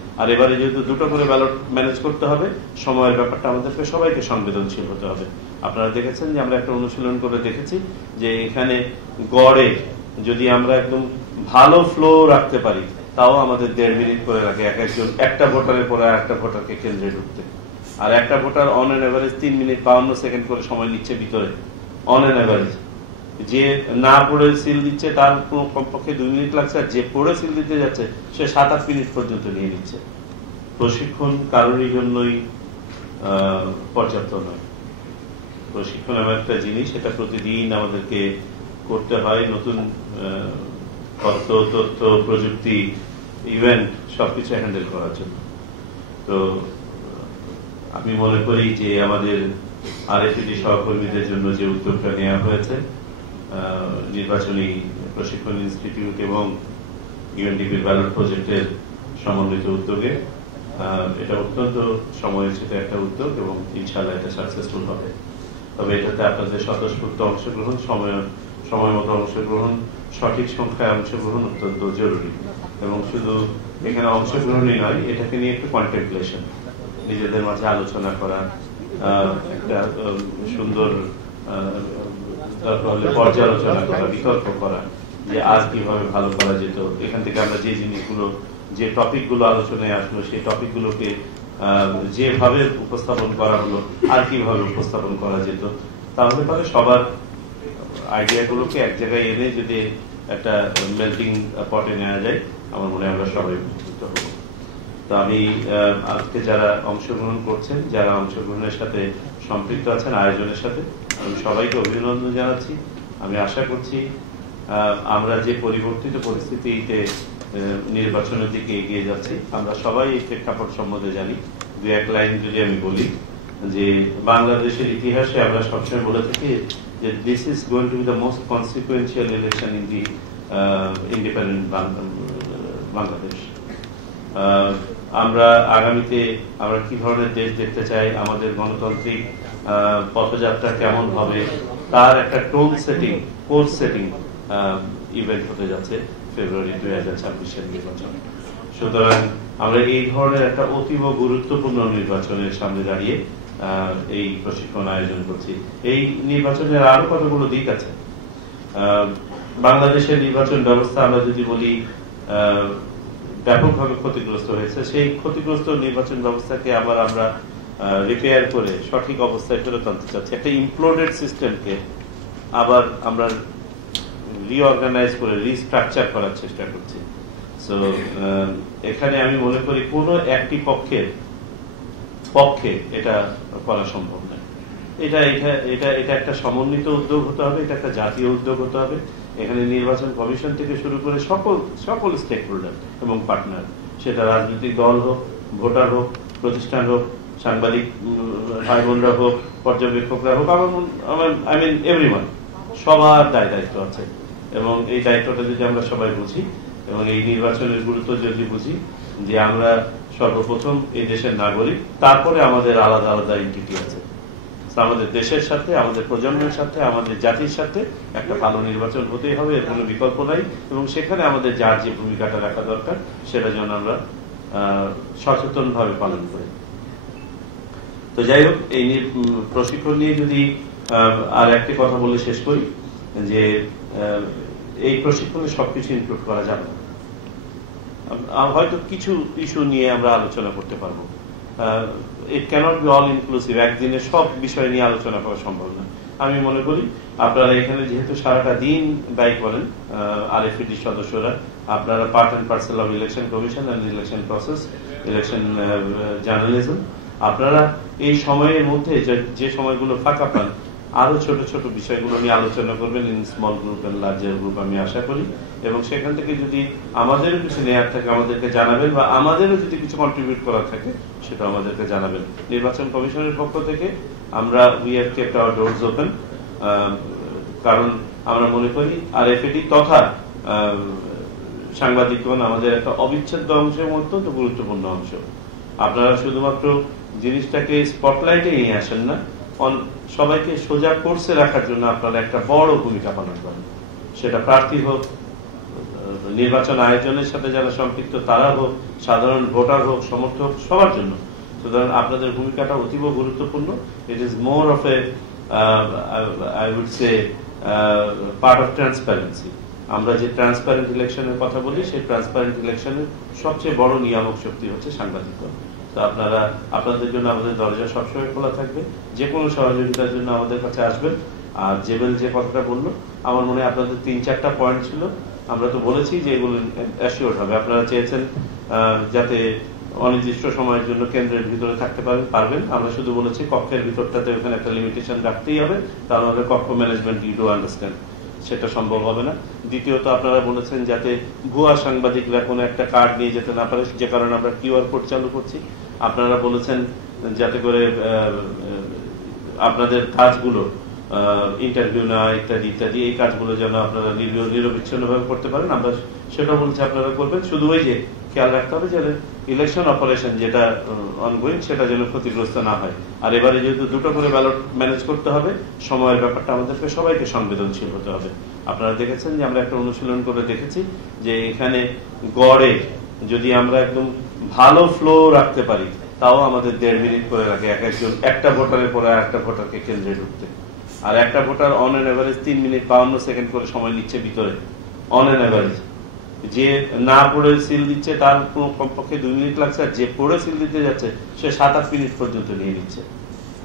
আর এবারে যেহেতু দুটো করে ব্যালট ম্যানেজ করতে হবে, সময়ের ব্যাপারটা আমাদেরকে সবাইকে সংবেদনশীল হতে হবে। আপনারা দেখেছেন যে আমরা একটা অনুশীলন করে দেখেছি যে এখানে গড়ে যদি আমরা একদম ভালো ফ্লো রাখতে পারি, তাও আমাদের 1.5 মিনিট করে লাগে একজন একটা ভোটারের পরে একটা ভোটারকে কেন্দ্রে ঢুকতে। আর একটা voter on an average 3 minute 52 second করে সময় নিচ্ছে ভিতরে, অন এন এভারেজ। যে না পড়ে সিল দিচ্ছে তার কমপক্ষে 2 মিনিট লাগছে, আর যে পড়ে সিল দিতে যাচ্ছে সে 7-8 মিনিট পর্যন্ত নিয়ে নিচ্ছে। প্রশিক্ষণ কারোরই জন্যই পর্যাপ্ত নয়। প্রশিক্ষণ এমন একটা জিনিস, এটা প্রতিদিন আমাদেরকে করতে হয়। নতুন তথ্য প্রযুক্তি ইভেন্ট সবকিছু হ্যান্ডেল করার জন্য। তো আমি মনে করি যে আমাদের আরএফইডি সহকর্মীদের জন্য যে উদ্যোগটা নেওয়া হয়েছে নির্বাচনী প্রশিক্ষণ ইনস্টিটিউট এবং ইউএনডিপির ব্যালট প্রজেক্টের সমন্বিত উদ্যোগে, এটা অত্যন্ত সময়োচিত একটা উদ্যোগ এবং ইনশাআল্লাহ এটা সাকসেসফুল হবে। তবে এটাতে আপনাদের স্বতঃস্ফূর্ত অংশগ্রহণ, সময় মতো অংশগ্রহণ, সঠিক সংখ্যায় অংশগ্রহণ অত্যন্ত জরুরি। এবং শুধু এখানে অংশগ্রহণই নয়, এটাকে নিয়ে একটু কন্টেম্পলেশন, নিজেদের মাঝে আলোচনা করা, একটা সুন্দর পর্যালোচনা করা, বিতর্ক করা যে আর কিভাবে ভালো করা যেত। এখান থেকে আমরা যে জিনিসগুলো, যে টপিকগুলো আলোচনায় আসলো, সেই টপিকগুলোকে যেভাবে উপস্থাপন করা হলো আর কিভাবে উপস্থাপন করা যেত, তাহলে পরে সবার আইডিয়াগুলোকে এক জায়গায় এনে যদি একটা মেল্টিং পটে নেওয়া যায়, আমার মনে হয় আমরা সবাই উপকৃত হব। তো আমি আজকে যারা অংশগ্রহণ করছেন, যারা অংশগ্রহণের সাথে সম্পৃক্ত আছেন আয়োজনের সাথে, আমি সবাইকে অভিনন্দন জানাচ্ছি। আমি আশা করছি আমরা যে পরিবর্তিত পরিস্থিতিতে নির্বাচনের দিকে এগিয়ে যাচ্ছি, আমরা সবাই এই প্রেক্ষাপট সম্বন্ধে জানি। 2-1 লাইন যদি আমি বলি, যে বাংলাদেশের ইতিহাসে আমরা সবসময় বলে থাকি যে this is going to B the most consequential election in the Independent Bangladesh. আমরা আগামীতে আমরা কি ধরনের দেশ দেখতে চাই, আমাদের গণতান্ত্রিক পথযাত্রা কেমন হবে, তার একটা tone setting, course setting event হতে যাচ্ছে ফেব্রুয়ারি 2026 নির্বাচন। সুতরাং আমরা এই ধরনের একটা অতীব গুরুত্বপূর্ণ নির্বাচনের সামনে দাঁড়িয়ে এই প্রশিক্ষণ আয়োজন করছি। এই নির্বাচনের আরো কতগুলো দিক আছে। বাংলাদেশের নির্বাচন ব্যবস্থা আমরা যদি বলি ব্যাপকভাবে ক্ষতিগ্রস্ত হয়েছে, সেই ক্ষতিগ্রস্ত নির্বাচন ব্যবস্থাকে আবার আমরা রিপেয়ার করে সঠিক অবস্থায় ফেরত আনতে চাচ্ছি। একটা ইমপ্লোডেড সিস্টেমকে আবার আমরা রিঅর্গানাইজ করে রিস্ট্রাকচার করার চেষ্টা করছি। সো এখানে আমি মনে করি কোন একটি পক্ষে এটা করা সম্ভব নয়। এটা একটা সমন্বিত উদ্যোগ হতে হবে, এটা একটা জাতীয় উদ্যোগ হতে হবে। এখানে নির্বাচন কমিশন থেকে শুরু করে সকল স্টেক হোল্ডার এবং পার্টনার, সেটা রাজনৈতিক দল হোক, ভোটার হোক, প্রতিষ্ঠান হোক, সাংবাদিক ভাই বোনরা হোক, পর্যবেক্ষকরা হোক, আই মিন এভরিওয়ান, সবার দায়িত্ব আছে। এবং এই দায়িত্বটা যদি আমরা সবাই বুঝি এবং এই নির্বাচনের গুরুত্ব যদি বুঝি যে আমরা সর্বপ্রথম এই দেশের নাগরিক, তারপরে আমাদের আলাদা আলাদা এন্টিটি আছে, আমাদের দেশের সাথে, আমাদের প্রজন্মের সাথে, আমাদের জাতির সাথে একটা ভালো নির্বাচন হতেই হবে, এর কোনো বিকল্প নাই। এবং সেখানে আমাদের যার যে ভূমিকাটা রাখা দরকার সেটা যেন আমরা সচেতন ভাবে পালন করি। তো যাই হোক, এই প্রশিক্ষণ নিয়ে যদি আর একটি কথা বলে শেষ করি, যে এই প্রশিক্ষণে সবকিছু ইনক্লুড করা যাবে না। হয়তো কিছু ইস্যু নিয়ে আমরা আলোচনা করতে পারবো। ইট ক্যানট বি অল ইনক্লুসিভ, একদিনে সব বিষয় নিয়ে আলোচনা করা সম্ভব না। আমি মনে করি আপনারা এখানে যেহেতু সারাটা দিন ব্যয় করেন আরএফইডি সদস্যরা, আপনারা part and parcel of election commission and election process, election journalism, আপনারা এই সময়ের মধ্যে যে সময়গুলো ফাঁকা পান, আরো ছোট ছোট বিষয়গুলো নিয়ে আলোচনা করবেন in small group and larger group, আমি আশা করি। এবং সেখান থেকে যদি আমাদেরও কিছু নেওয়ার থাকে আমাদেরকে জানাবেন, বা আমাদেরও যদি কিছু কন্ট্রিবিউট করার থাকে সেটা আমাদেরকে জানাবেন। নির্বাচন কমিশনের পক্ষ থেকে আমরা we have kept our doors open, কারণ আমরা মনে করি আরএফইডি তথা সাংবাদিকগণ আমাদের একটা অবিচ্ছেদ্য অংশ এবং অত্যন্ত গুরুত্বপূর্ণ অংশ। আপনারা শুধুমাত্র জিনিসটাকে স্পটলাইটে নিয়ে আসেন না, সবাইকে সোজা কোর্সে রাখার জন্য আপনারা একটা বড় ভূমিকা পালন করেন। সেটা প্রার্থী হোক, নির্বাচন আয়োজনের সাথে যারা সম্পৃক্ত তারা হোক, সাধারণ ভোটার হোক, সমর্থক, সবার জন্য। সুতরাং আপনাদের ভূমিকাটা অতীব গুরুত্বপূর্ণ। It is more of a I would say part of transparency. আমরা যে ট্রান্সপারেন্ট ইলেকশনের কথা বলি, সেই ট্রান্সপারেন্ট ইলেকশনের সবচেয়ে বড় নিয়ামক শক্তি হচ্ছে সাংবাদিকতা। তো আপনারা, আপনাদের জন্য আমাদের দরজা সবসময় খোলা থাকবে। যে কোনো সহযোগিতার জন্য আমাদের কাছে আসবেন। আর জেবেল যে কথাটা বললো, আমার মনে হয় আপনাদের 3-4টা পয়েন্ট ছিল। আমরা তো বলেছি যে এগুলো অ্যাসিওর হবে। আপনারা চেয়েছেন যাতে অনির্দিষ্ট সময়ের জন্য কেন্দ্রের ভিতরে থাকতে পারবেন। আমরা শুধু বলেছি কক্ষের ভিতরটাতে ওখানে একটা লিমিটেশন রাখতেই হবে, তাহলে কক্ষ ম্যানেজমেন্ট ইউ ডু আন্ডারস্ট্যান্ড, সেটা সম্ভব হবে না। দ্বিতীয়ত আপনারা বলেছেন যাতে ভুয়া সাংবাদিকরা কোনো একটা কার্ড নিয়ে যেতে না পারে, যে কারণে আমরা কিউআর কোড চালু করছি। আপনারা বলেছেন যাতে করে আপনাদের কাজগুলো, ইন্টারভিউ নেওয়া ইত্যাদি ইত্যাদি, এই কাজগুলো যেন আপনারা নিরবিচ্ছিন্নভাবে করতে পারেন। আমরা সেটা বলছি আপনারা করবেন। শুধু ওই যে খেয়াল রাখতে হবে যে ইলেকশন অপারেশন যেটা অনগোয়িং, সেটা যেন ক্ষতিগ্রস্ত না হয়। আর এবারে যেহেতু দুটো করে ব্যালট ম্যানেজ করতে হবে, সময়ের ব্যাপারটা আমাদেরকে সবাইকে সংবেদনশীল হতে হবে। আপনারা দেখেছেন যে আমরা একটা অনুশীলন করে দেখেছি যে এখানে গড়ে যদি আমরা একদম ভালো ফ্লো রাখতে পারি, তাও আমাদের 1.5 মিনিট করে রাখে একজন, একটা ভোটারের পরে একটা ভোটারকে কেন্দ্রে ঢুকতে। আর একটা voter on an average 3 minute 52 second করে সময় নিচ্ছে ভিতরে, অন এন এভারেজ। যে না পড়ে সিল দিচ্ছে তার কমপক্ষে 2 মিনিট লাগছে, আর যে পড়ে সিল দিতে যাচ্ছে সে 7-8 মিনিট পর্যন্ত নিয়ে নিচ্ছে।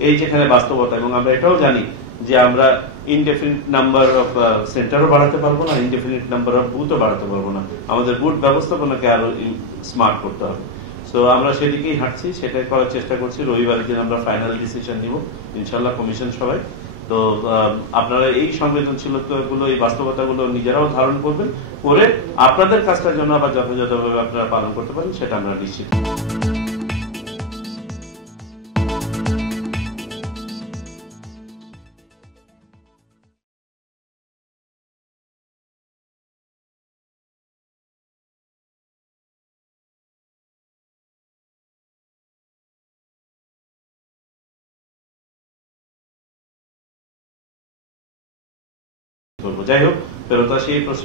এই যেখানে বাস্তবতা। এবং আমরা এটাও জানি যে আমরা ইনডেফিনিট নাম্বার অফ সেন্টারও বাড়াতে পারবো না, ইনডেফিনিট নাম্বার অফ বুথও বাড়াতে পারবো না। আমাদের বুথ ব্যবস্থাপনাকে আরো স্মার্ট করতে হবে। সো আমরা সেদিকেই হাঁটছি, সেটাই করার চেষ্টা করছি। রবিবারের দিন আমরা ফাইনাল ডিসিশন নিব ইনশাল্লাহ, কমিশন সবাই। তো আপনারা এই সংবেদনশীলতাগুলো, এই বাস্তবতাগুলো নিজেরাও ধারণ করবেন, করে আপনাদের কাজটার জন্য আবার যথাযথভাবে আপনারা পালন করতে পারেন, সেটা আমরা নিশ্চিত। যাই হোক, ফেরত আসি এই প্রশ্ন।